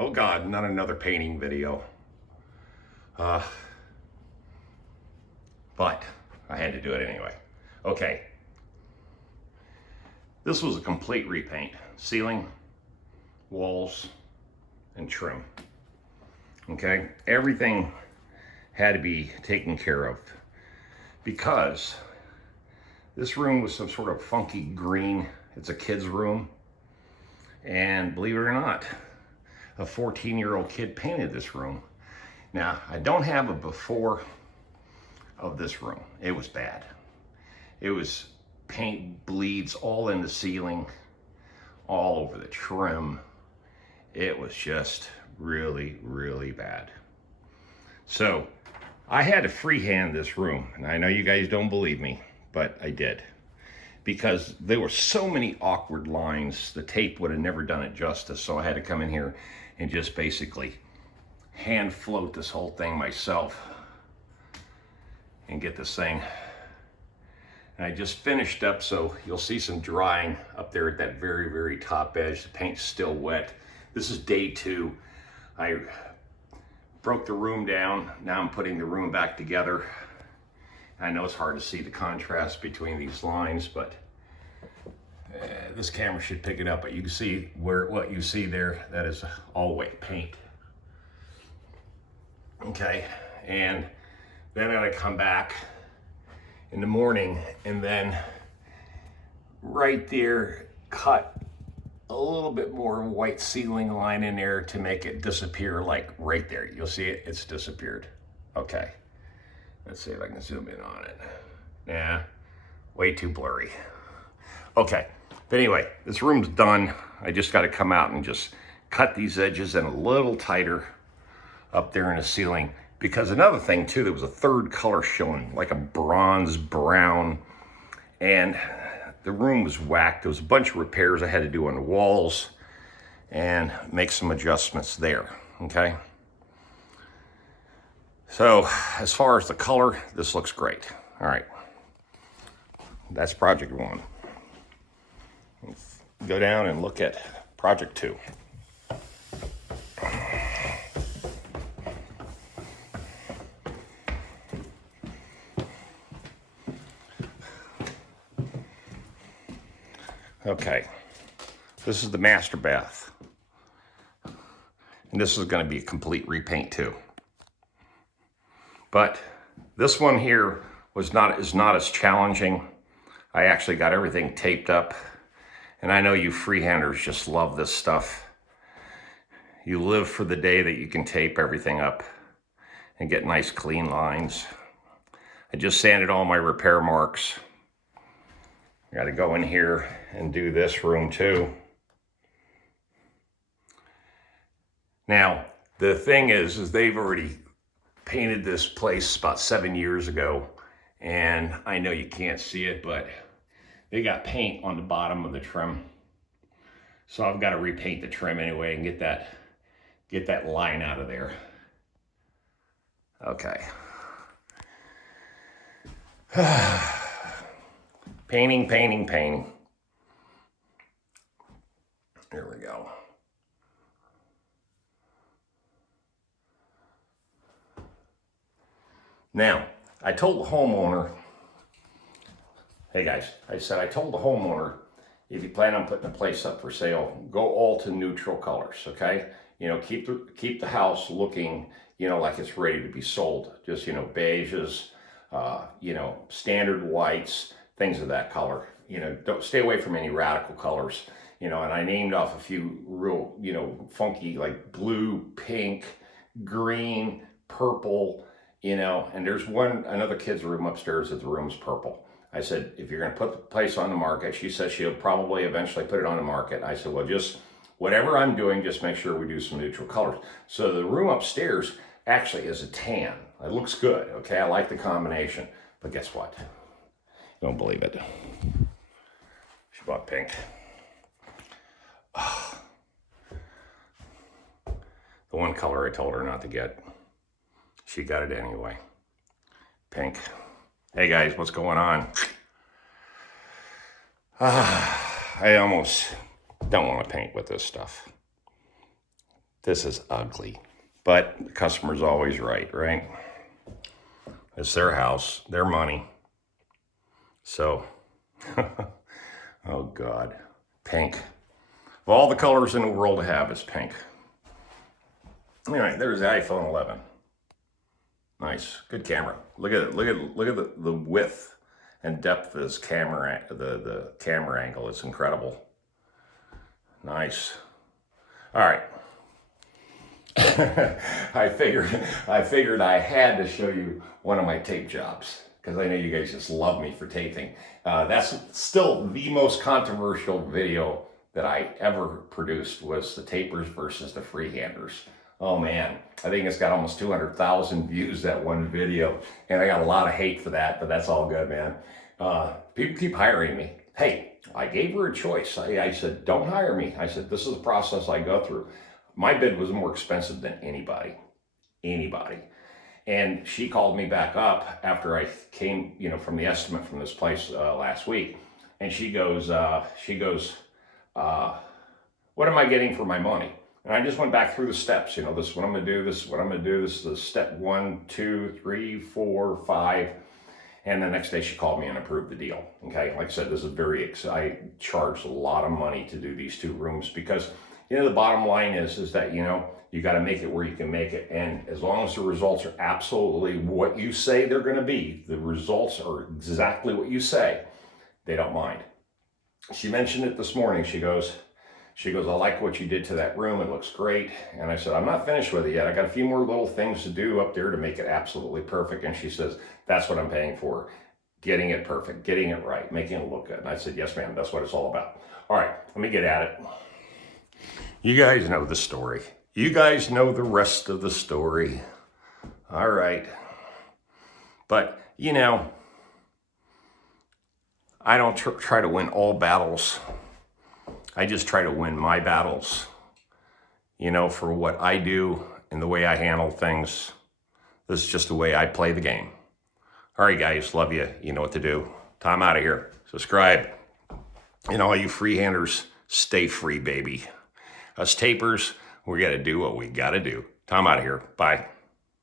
Oh God, not another painting video. But I had to do it anyway. Okay. This was a complete repaint. Ceiling, walls, and trim. Okay, everything had to be taken care of because this room was some sort of funky green. It's a kid's room. And believe it or not, a 14-year-old kid painted this room. Now, I don't have a before of this room. It was bad. It was paint bleeds all in the ceiling, all over the trim. It was just really, really bad. So I had to freehand this room. And I know you guys don't believe me, but I did. Because there were so many awkward lines, the tape would have never done it justice. So I had to come in here and just basically hand float this whole thing myself and get this thing. And I just finished up, so you'll see some drying up there at that very, very top edge. The paint's still wet. This is day 2. I broke the room down. Now I'm putting the room back together. I know it's hard to see the contrast between these lines, but this camera should pick it up. But you can see what you see there, that is all wet paint. Okay, and then I'm gonna come back in the morning and then right there cut a little bit more white ceiling line in there to make it disappear, like right there. You'll see it, it's disappeared. Okay. Let's see if I can zoom in on it. Yeah, way too blurry. Okay, but anyway, this room's done. I just got to come out and just cut these edges in a little tighter up there in the ceiling. Because another thing too, there was a third color showing, like a bronze brown, and the room was whacked. There was a bunch of repairs I had to do on the walls and make some adjustments there, okay? So as far as the color, this looks great. All right, that's project 1. Let's go down and look at project 2. Okay, this is the master bath. And this is gonna be a complete repaint too. But this one here is not as challenging. I actually got everything taped up. And I know you freehanders just love this stuff. You live for the day that you can tape everything up and get nice clean lines. I just sanded all my repair marks. I gotta go in here and do this room too. Now, the thing is they've already painted this place about 7 years ago, and I know you can't see it, but they got paint on the bottom of the trim. So I've got to repaint the trim anyway and get that line out of there. Okay. Painting, painting, painting. There we go. Now, I told the homeowner, hey guys, I told the homeowner, if you plan on putting the place up for sale, go all to neutral colors, okay? You know, keep the house looking, you know, like it's ready to be sold. Just, you know, beiges, you know, standard whites, things of that color. You know, don't stay away from any radical colors. You know, and I named off a few real, you know, funky, like blue, pink, green, purple, you know, and there's another kid's room upstairs that the room's purple. I said, if you're gonna put the place on the market, she says she'll probably eventually put it on the market. I said, well, just whatever I'm doing, just make sure we do some neutral colors. So the room upstairs actually is a tan. It looks good, okay? I like the combination, but guess what? Don't believe it. She bought pink. Oh. The one color I told her not to get. She got it anyway. Pink. Hey guys, what's going on? I almost don't want to paint with this stuff. This is ugly. But the customer's always right, right? It's their house, their money. So, oh God, pink. Of all the colors in the world to have, it's pink. Anyway, there's the iPhone 11. Nice, good camera. Look at it. Look at the width and depth of this camera. The camera angle is incredible. Nice. All right. I figured I had to show you one of my tape jobs because I know you guys just love me for taping. That's still the most controversial video that I ever produced, was the tapers versus the freehanders. Oh man, I think it's got almost 200,000 views, that one video, and I got a lot of hate for that, but that's all good, man. People keep hiring me. Hey, I gave her a choice. I said, don't hire me. I said, this is the process I go through. My bid was more expensive than anybody. And she called me back up after I came, from the estimate from this place last week. And she goes, what am I getting for my money? And I just went back through the steps. This is what I'm going to do. This is what I'm going to do. This is the step 1, 2, 3, 4, 5. And the next day she called me and approved the deal. Okay. Like I said, this is I charged a lot of money to do these 2 rooms because, the bottom line is that, you got to make it where you can make it. And as long as the results are absolutely what you say they're going to be, the results are exactly what you say, they don't mind. She mentioned it this morning. She goes, I like what you did to that room. It looks great. And I said, I'm not finished with it yet. I got a few more little things to do up there to make it absolutely perfect. And she says, that's what I'm paying for. Getting it perfect, getting it right, making it look good. And I said, yes, ma'am, that's what it's all about. All right, let me get at it. You guys know the story. You guys know the rest of the story. All right. But, I don't try to win all battles. I just try to win my battles, for what I do and the way I handle things. This is just the way I play the game. All right, guys, love you. You know what to do. Tom out of here. Subscribe. All you freehanders, stay free, baby. Us tapers, we got to do what we got to do. Tom out of here. Bye.